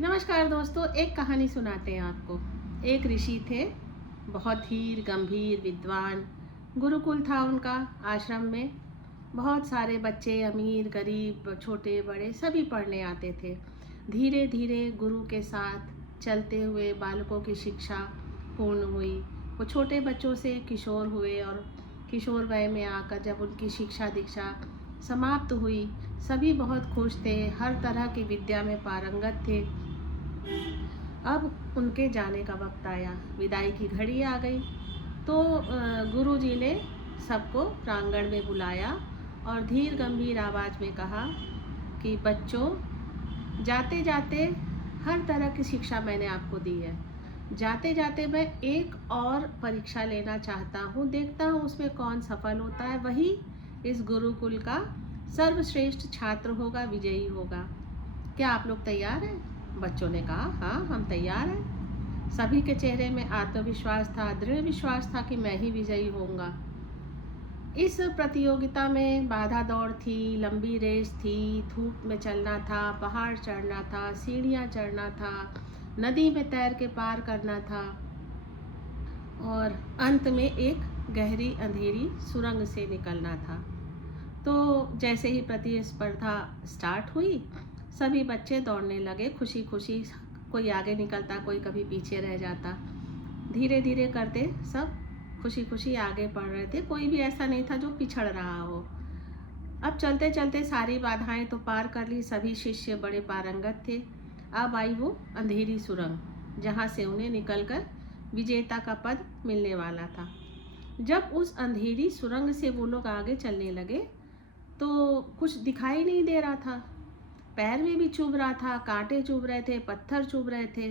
नमस्कार दोस्तों, एक कहानी सुनाते हैं आपको। एक ऋषि थे, बहुत धीर गंभीर विद्वान। गुरुकुल था उनका। आश्रम में बहुत सारे बच्चे, अमीर गरीब, छोटे बड़े सभी पढ़ने आते थे। धीरे धीरे गुरु के साथ चलते हुए बालकों की शिक्षा पूर्ण हुई। वो छोटे बच्चों से किशोर हुए और किशोर वय में आकर जब उनकी शिक्षा दीक्षा समाप्त हुई, सभी बहुत खुश थे, हर तरह की विद्या में पारंगत थे। अब उनके जाने का वक्त आया, विदाई की घड़ी आ गई। तो गुरुजी ने सबको प्रांगण में बुलाया और धीर गंभीर आवाज़ में कहा कि बच्चों, जाते जाते हर तरह की शिक्षा मैंने आपको दी है। जाते जाते मैं एक और परीक्षा लेना चाहता हूँ, देखता हूँ उसमें कौन सफल होता है, वही इस गुरुकुल का सर्वश्रेष्ठ छात्र होगा, विजयी होगा। क्या आप लोग तैयार हैं? बच्चों ने कहा, हाँ हम तैयार हैं। सभी के चेहरे में आत्मविश्वास था, दृढ़ विश्वास था कि मैं ही विजयी होऊंगा। इस प्रतियोगिता में बाधा दौड़ थी, लंबी रेस थी, धूप में चलना था, पहाड़ चढ़ना था, सीढ़ियाँ चढ़ना था, नदी में तैर के पार करना था और अंत में एक गहरी अंधेरी सुरंग से निकलना था। तो जैसे ही प्रतिस्पर्धा स्टार्ट हुई, सभी बच्चे दौड़ने लगे खुशी खुशी। कोई आगे निकलता, कोई कभी पीछे रह जाता। धीरे धीरे करते सब खुशी खुशी आगे बढ़ रहे थे, कोई भी ऐसा नहीं था जो पिछड़ रहा हो। अब चलते चलते सारी बाधाएं तो पार कर ली, सभी शिष्य बड़े पारंगत थे। अब आई वो अंधेरी सुरंग, जहाँ से उन्हें निकलकर विजेता का पद मिलने वाला था। जब उस अंधेरी सुरंग से वो लोग आगे चलने लगे तो कुछ दिखाई नहीं दे रहा था। पैर में भी चुभ रहा था, कांटे चुभ रहे थे, पत्थर चुभ रहे थे।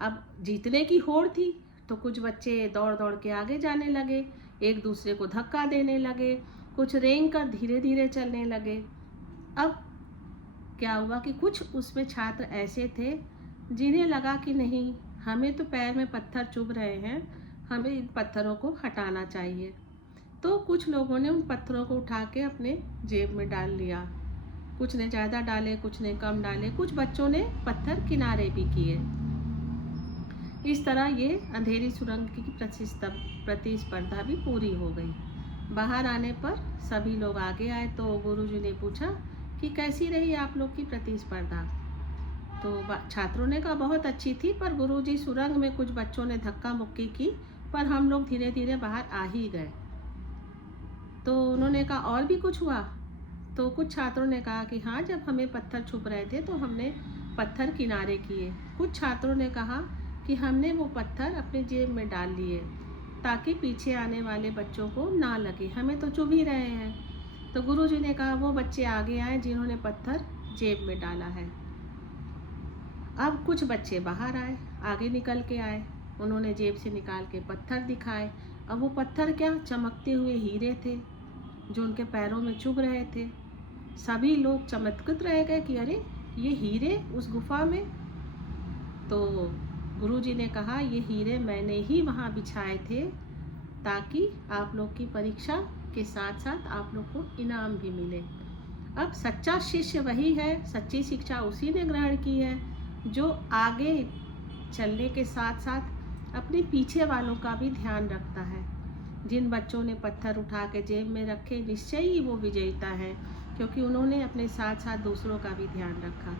अब जीतने की होड़ थी, तो कुछ बच्चे दौड़ दौड़ के आगे जाने लगे, एक दूसरे को धक्का देने लगे, कुछ रेंग कर धीरे धीरे चलने लगे। अब क्या हुआ कि कुछ उसमें छात्र ऐसे थे जिन्हें लगा कि नहीं, हमें तो पैर में पत्थर चुभ रहे हैं, हमें इन पत्थरों को हटाना चाहिए। तो कुछ लोगों ने उन पत्थरों को उठा के अपने जेब में डाल लिया। कुछ ने ज़्यादा डाले, कुछ ने कम डाले, कुछ बच्चों ने पत्थर किनारे भी किए। इस तरह ये अंधेरी सुरंग की प्रतिस्पर्धा भी पूरी हो गई। बाहर आने पर सभी लोग आगे आए तो गुरुजी ने पूछा कि कैसी रही आप लोग की प्रतिस्पर्धा। तो छात्रों ने कहा बहुत अच्छी थी, पर गुरुजी सुरंग में कुछ बच्चों ने धक्का मुक्की की, पर हम लोग धीरे धीरे बाहर आ ही गए। तो उन्होंने कहा और भी कुछ हुआ? तो कुछ छात्रों ने कहा कि हाँ, जब हमें पत्थर छुप रहे थे तो हमने पत्थर किनारे किए। कुछ छात्रों ने कहा कि हमने वो पत्थर अपने जेब में डाल लिए ताकि पीछे आने वाले बच्चों को ना लगे, हमें तो चुभ ही रहे हैं। तो गुरुजी ने कहा वो बच्चे आगे आए जिन्होंने पत्थर जेब में डाला है। अब कुछ बच्चे बाहर आए, आगे निकल के आए, उन्होंने जेब से निकाल के पत्थर दिखाए। अब वो पत्थर क्या, चमकते हुए हीरे थे जो उनके पैरों में चुभ रहे थे। सभी लोग चमत्कृत रह गए कि अरे, ये हीरे उस गुफा में। तो गुरुजी ने कहा ये हीरे मैंने ही वहाँ बिछाए थे ताकि आप लोग की परीक्षा के साथ साथ आप लोग को इनाम भी मिले। अब सच्चा शिष्य वही है, सच्ची शिक्षा उसी ने ग्रहण की है जो आगे चलने के साथ साथ अपने पीछे वालों का भी ध्यान रखता है। जिन बच्चों ने पत्थर उठा के जेब में रखे, निश्चय ही वो विजेता है, क्योंकि उन्होंने अपने साथ साथ दूसरों का भी ध्यान रखा।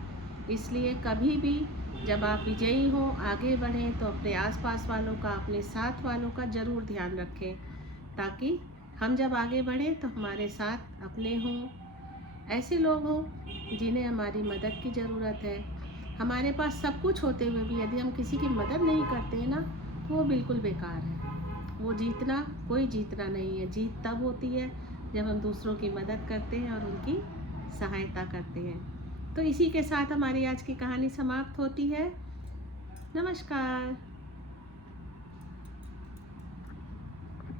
इसलिए कभी भी जब आप विजयी हों, आगे बढ़ें, तो अपने आसपास वालों का, अपने साथ वालों का ज़रूर ध्यान रखें, ताकि हम जब आगे बढ़ें तो हमारे साथ अपने हों, ऐसे लोग हों जिन्हें हमारी मदद की ज़रूरत है। हमारे पास सब कुछ होते हुए भी यदि हम किसी की मदद नहीं करते हैं ना, तो वो बिल्कुल बेकार है। वो जीतना कोई जीतना नहीं है। जीत तब होती है जब हम दूसरों की मदद करते हैं और उनकी सहायता करते हैं। तो इसी के साथ हमारी आज की कहानी समाप्त होती है। नमस्कार।